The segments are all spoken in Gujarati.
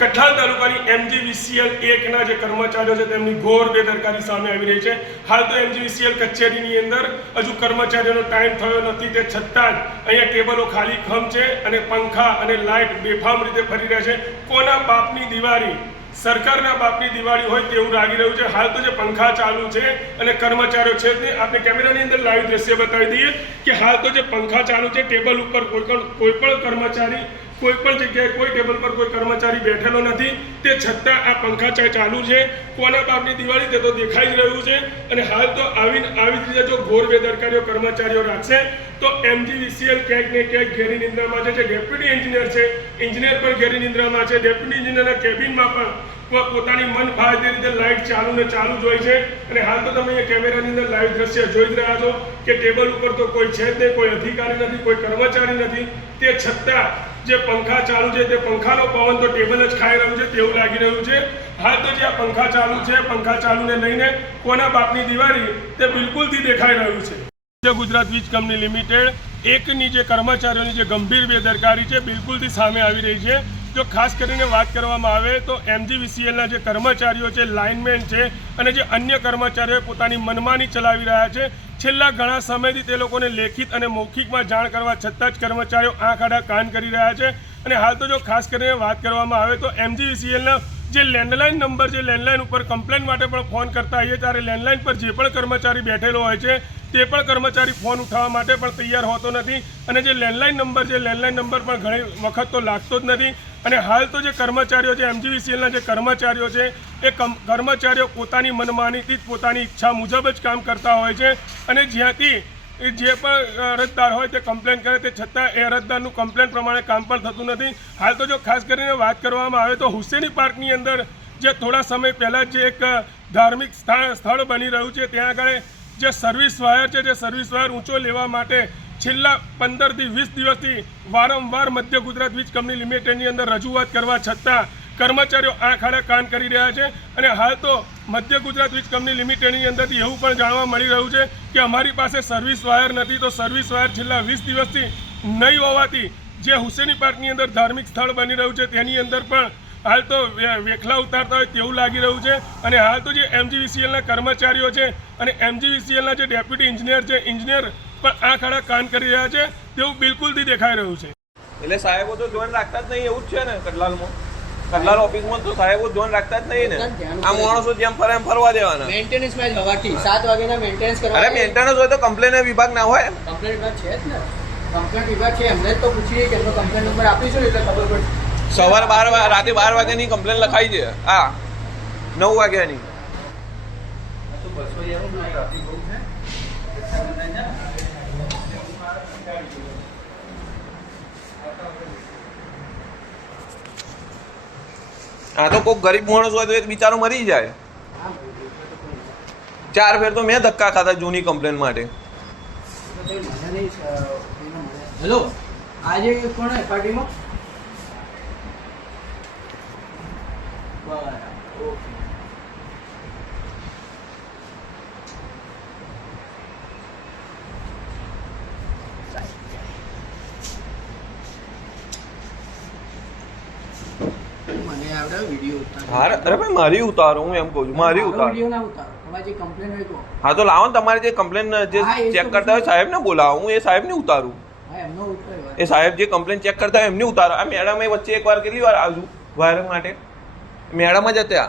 કઠલાલ તાલુકાની MGVCL 1 ના જે કર્મચારીઓ છે તેમની ઘોર બેદરકારી સામે આવી રહી છે। હાલ તો MGVCL કચેરીની અંદર હજુ કર્મચારીઓનો ટાઈમ થયો નથી, તે છતાં અહીંયા ટેબલો ખાલી ખમ છે અને પંખા અને લાઇટ બેફામ રીતે ફરી રહ્યા છે। કોના બાપની દિવાળી, સરકારના બાપની દિવાળી હોય તેવું લાગી રહ્યું છે। હાલ તો જે પંખા ચાલુ છે અને કર્મચારીઓ છે તે આપણે કેમેરાની અંદર લાઈવ દ્રશ્ય બતાવી દઈએ કે હાલ તો જે પંખા ચાલુ છે, ટેબલ ઉપર કોઈ પણ કર્મચારી કોઈ પણ જગ્યાએ કોઈ ટેબલ પર કોઈ કર્મચારી બેઠેલો નથી, તે છતાં આ પંખા ચાલુ છે। કોના બાપની દિવાળી તે તો દેખાઈ જ રહ્યું છે। અને હાલ તો આવી રીતે જો ઘોર બેદરકારીઓ કર્મચારીઓ રાખશે તો MGVCL ક્યાંક ને ક્યાંક ઘેરી નિંદ્રામાં છે। જે ડેપ્યુટી એન્જિનિયર છે, એન્જિનિયર પણ ઘેરી નિંદ્રામાં છે। ડેપ્યુટી એન્જિનિયરના કેબિનમાં પણ પોતાની મન ફાળતી રીતે લાઇટ ચાલુ ને ચાલુ જ હોય છે। અને હાલ તો તમે અહીંયા કેમેરાની અંદર લાઈવ દ્રશ્ય જોઈ જ રહ્યા છો કે ટેબલ ઉપર તો કોઈ છે જ નહીં, કોઈ અધિકારી નથી, કોઈ કર્મચારી નથી, તે છતાં જે પંખા ચાલુ છે તે પંખાનો પવન તો ટેબલ જ ખાઈ રહ્યું છે તેવું લાગી રહ્યું છે। હાલ તો જે આ પંખા ચાલુ છે, પંખા ચાલુને લઈને કોના બાપની દિવાળી તે બિલકુલથી દેખાઈ રહ્યું છે। ગુજરાત વીજ કંપની લિમિટેડ એકની જે કર્મચારીઓની જે ગંભીર બેદરકારી છે બિલકુલથી સામે આવી રહી છે। જો ખાસ કરીને વાત કરવામાં આવે તો MGVCLના જે કર્મચારીઓ છે, લાઇનમેન છે અને જે અન્ય કર્મચારીઓ પોતાની મનમાની ચલાવી રહ્યા છે, છેલ્લા ઘણા સમયથી તે લોકોને લેખિત અને મૌખિકમાં જાણ કરવા છતાં જ કર્મચારીઓ આંખ આડા કાન કરી રહ્યા છે। અને હાલ તો જો ખાસ કરીને વાત કરવામાં આવે તો MGVCLના જે લેન્ડલાઇન નંબર છે, લેન્ડલાઇન ઉપર કમ્પ્લેન માટે પણ ફોન કરતા હોઈએ ત્યારે લેન્ડલાઇન પર જે પણ કર્મચારી બેઠેલો હોય છે તે પણ કર્મચારી ફોન ઉઠાવવા માટે પણ તૈયાર હોતો નથી। અને જે લેન્ડલાઇન નંબર છે, લેન્ડલાઇન નંબર પણ ઘણી વખત તો લાગતો જ નથી। અને હાલ તો જે કર્મચારીઓ છે, MGVCLના જે કર્મચારીઓ છે એ કર્મચારીઓ પોતાની મનમાનીથી જ પોતાની ઈચ્છા મુજબ જ કામ કરતા હોય છે। અને જ્યાંથી જે પણ અરજદાર હોય તે કમ્પ્લેન કરે તે છતાં એ અરજદારનું કમ્પ્લેન પ્રમાણે કામ પણ થતું નથી। હાલ તો જો ખાસ કરીને વાત કરવામાં આવે તો હુસેની પાર્કની અંદર જે થોડા સમય પહેલાં જે એક ધાર્મિક સ્થળ બની રહ્યું છે ત્યાં આગળ જે સર્વિસ વાયર છે, જે સર્વિસ વાયર ઊંચો લેવા માટે છેલ્લા 15થી 20 દિવસથી વારંવાર મધ્ય ગુજરાત વીજ કંપની લિમિટેડની અંદર રજૂઆત કરવા છતાં કર્મચારીઓ આંખ આડા કાન કરી રહ્યા છે। અને હાલ તો મધ્ય ગુજરાત વીજ કંપની લિમિટેડની અંદરથી એવું પણ જાણવા મળી રહ્યું છે કે અમારી પાસે સર્વિસ વાયર નથી, તો સર્વિસ વાયર છેલ્લા 20 દિવસથી નહીં હોવાથી જે હુસેની પાર્કની અંદર ધાર્મિક સ્થળ બની રહ્યું છે તેની અંદર પણ હાલ તો વેખલા ઉતારતા હોય તેવું લાગી રહ્યું છે। અને હાલ તો જે MGVCLના કર્મચારીઓ છે અને MGVCLના જે ડેપ્યુટી એન્જિનિયર છે, એન્જિનિયર પણ આંખ આડા કાન કરી રહ્યા છે તેવું બિલકુલથી દેખાઈ રહ્યું છે। એટલે સાહેબો તો ધ્યાન રાખતા જ નહીં, એવું જ છે ને કઠલાલમાં, કઠલાલ ઓફિસમાં તો સાહેબો ધ્યાન રાખતા જ નહીં ને। આ માણસો જેમ ફરે એમ ફરવા દેવાના। મેન્ટેનન્સમાં જ હવાથી 7 વાગ્યાના મેન્ટેનન્સ કરવા। અરે મેન્ટેનન્સ હોય તો કમ્પ્લેન વિભાગ ના હોય? કમ્પ્લેન વિભાગ છે જ ને, કમ્પ્લેન વિભાગ છે, એમને તો પૂછીએ કે એમનો કમ્પ્લેન નંબર આપીશું એટલે ખબર પડશે। સવારે 12 રાતે 12 વાગ્યાની કમ્પ્લેન લખાઈ છે, હા 9 વાગ્યાની। હા તો કોઈક ગરીબ માણસ હોય તો એ બિચારો મરી જાય। 4 ફેર તો મેં ધક્કા ખાધા જૂની કમ્પ્લેન માટે। હેલો, આજે કોણ પાર્ટીમાં? અરે ભાઈ મારી ઉતારો, હું એમ કહું છું મારી ઉતારો। હા તો લાવો ને તમારે જે કમ્પ્લેન જે ચેક કરતા હોય સાહેબ ને બોલાવો, હું એ સાહેબ ને ઉતારું। એ સાહેબ જે કમ્પ્લેન ચેક કરતા હોય એમને ઉતારો। આ મેડમ એ વચ્ચે એકવાર કેટલી વાર આવજો વાયર માટે, મેડમ જ હતા।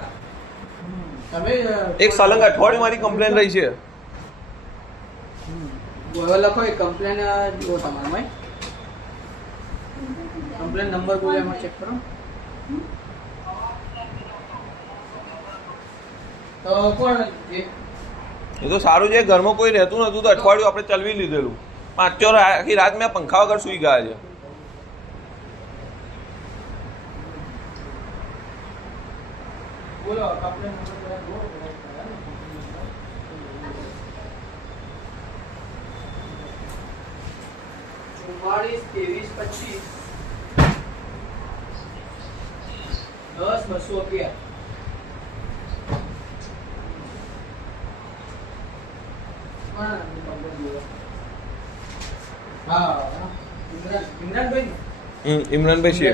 એક સલંગ અઠવાડિયું મારી કમ્પ્લેન રહી છે। લખો એ કમ્પ્લેન જુઓ તમારે, કમ્પ્લેન નંબર બોલે એમાં ચેક કરો તો કોણ એ તો સારું છે, ઘરમાં કોઈ રહેતું નતું તો અઠવાડિયું આપણે ચલવી લીધેલું। 5 આખી રાત મેં પંખા વગર સુઈ ગયા છે। બોલો કમ્પ્લેન નંબર 44 23 25 10 211। હા, ઇમરાનભાઈ ઇમરાનભાઈ છે।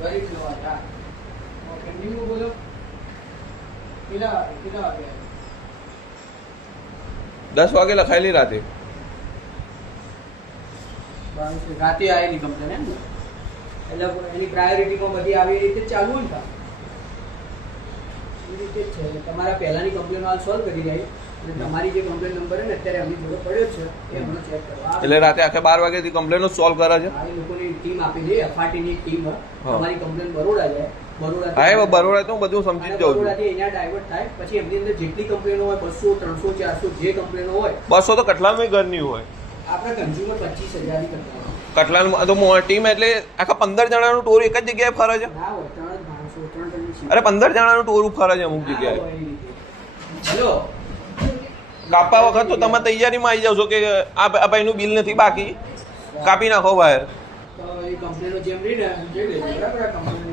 ગરીબ કેટલા વાગે 10 વાગે લખાયેલી રાતે. રાતે આવેલી કમ્પ્લેન એમ ને, એટલે એની પ્રાયોરિટીમાં બધી આવી રીતે ચાલુ હોય ને કામ એ રીતે જ છે. તમારા પહેલાની કમ્પ્લેન હાલ સોલ્વ કરી જાય અને તમારી જે કમ્પ્લેન નંબર છે ને અત્યારે એમની જોડે પડ્યો છે એ હમણાં ચેક કરવા. એટલે રાતે આખે 12 વાગ્યાથી કમ્પ્લેનો સોલ્વ કરે છે. આ લોકોની ટીમ આપી છે, એફઆરટીની ટીમ. તમારી કમ્પ્લેન બરોડા જાય, હા એ બરોડા તો હું બધું સમજી જ જાઉં છું. બરોડાથી અહીંયા ડાયવર્ટ થાય, પછી એમની અંદર જેટલી કમ્પ્લેનો હોય 200 300 400 જે કમ્પ્લેનો હોય 200 તો કટલામાં ઘરની હોય. આપણે કન્ઝ્યુમર 25,000 ની કરતા કટલામાં તો ટીમ એટલે આખા 15 જણાનું ટોર એક જ જગ્યાએ ફરે છે. ના હોય, 3 જ માણસો 3 ટનની અરે 15 જણાનું ટોર ફરે છે અમુક જગ્યાએ. હેલો, કાપવા વખત તો તમે તૈયારીમાં આવી જાવ છો કે આ ભાઈનું બિલ નથી બાકી, કાપી નાખો બહાર. તો એ કમ્પ્લેનો જેમ રહી ને જોઈ લેજો બરાબર. આ કમ્પ્લેન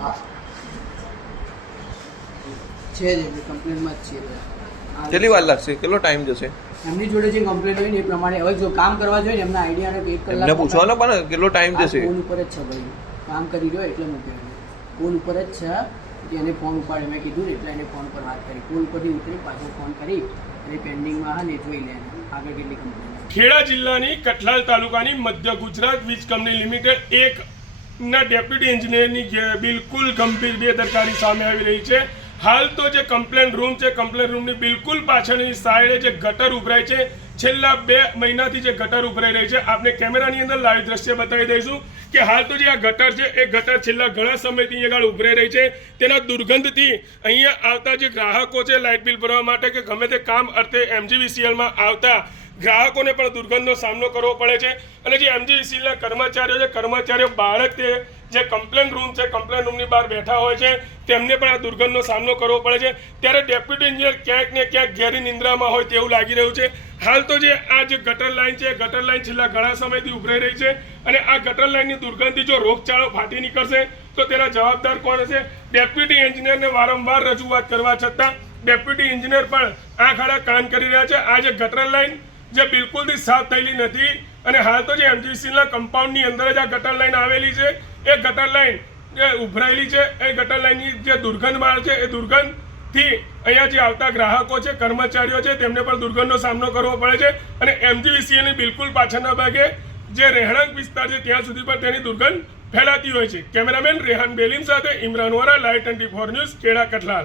હા છે જ કમ્પ્લેનમાં જ છે. કેટલી વાર લાગશે, કેટલો ટાઈમ જશે? એમની જોડે જે કમ્પ્લેન હોય ને એ પ્રમાણે હવે જો કામ કરવા જોઈએ ને એમના આઈડિયાનો 1 કલાક એમને પૂછો ને પણ કેટલો ટાઈમ જશે. ફોન ઉપર જ છે ભાઈ, કામ કરી રહ્યો એટલે મૂક્યો ફોન ઉપર જ છે. એને ફોન ઉપાડે મેં કીધું ને એટલે એને ફોન પર વાત કરી, ફોન ઉપરથી ઉતરી પાછો ફોન કરી અને પેન્ડિંગમાં હા ને જોઈ લે આગળ કેટલી કમ્પ્લેન. ખેડા જિલ્લાની કઠલાલ તાલુકાની મધ્ય ગુજરાત વીજ કંપની લિમિટેડ એક ના ડેપ્યુટી એન્જિનિયરની બિલકુલ ગંભીર બેદરકારી સામે આવી રહી છે. હાલ તો જે કમ્પ્લેન રૂમ છે, કમ્પ્લેન રૂમની બિલકુલ પાછળની સાઈડે જે ગટર ઉભરાય છે, છેલ્લા 2 મહિનાથી જે ગટર ઉભરાઈ રહી છે, આપણે કેમેરાની અંદર લાઈવ દ્રશ્ય બતાવી દઈશું કે હાલ તો જે આ ગટર છે એ ગટર છેલ્લા ઘણા સમયથી અહીંયા આગળ ઉભરાઈ રહી છે. તેના દુર્ગંધથી અહીંયા આવતા જે ગ્રાહકો છે લાઇટ બિલ ભરવા માટે કે ગમે તે કામ અર્થે MGVCLમાં આવતા ગ્રાહકોને પણ દુર્ગંધનો સામનો કરવો પડે છે. અને જે MGVCLના કર્મચારીઓ છે, કર્મચારીઓ બહાર જ તે જે કમ્પ્લેન રૂમ છે, કમ્પ્લેન રૂમની બહાર બેઠા હોય છે, તેમને પણ આ દુર્ગંધનો સામનો કરવો પડે છે. ત્યારે ડેપ્યુટી એન્જિનિયર ક્યાંક ને ક્યાંક ઘેરી નિંદ્રામાં હોય તેવું લાગી રહ્યું છે. હાલ તો જે આ જે ગટર લાઈન છે, ગટર લાઈન છેલ્લા ઘણા સમયથી ઉભરાઈ રહી છે અને આ ગટર લાઈનની દુર્ગંધથી જો રોગચાળો ફાટી નીકળશે તો તેના જવાબદાર કોણ હશે? ડેપ્યુટી એન્જિનિયરને વારંવાર રજૂઆત કરવા છતાં ડેપ્યુટી એન્જિનિયર પણ આંખ આડા કાન કરી રહ્યા છે. આ જે ગટર લાઈન જે બિલકુલથી સાફ થયેલી નથી અને હાલ તો જે MGVCLના કમ્પાઉન્ડની અંદર જ આ ગટર લાઈન આવેલી છે, એ ગટર લાઈન જે ઉભરાયેલી છે, એ ગટર લાઈનની જે દુર્ગંધ માળ છે એ દુર્ગંધથી અહીંયા જે આવતા ગ્રાહકો છે, કર્મચારીઓ છે, તેમને પણ દુર્ગંધનો સામનો કરવો પડે છે. અને MGVCLની બિલકુલ પાછળના ભાગે જે રહેણાંક વિસ્તાર છે ત્યાં સુધી પણ તેની દુર્ગંધ ફેલાતી હોય છે. કેમેરામેન રેહાન બેલીમ સાથે ઇમરાન વોરા, લાઈવ 24 ન્યૂઝ, ખેડા કઠલાલ.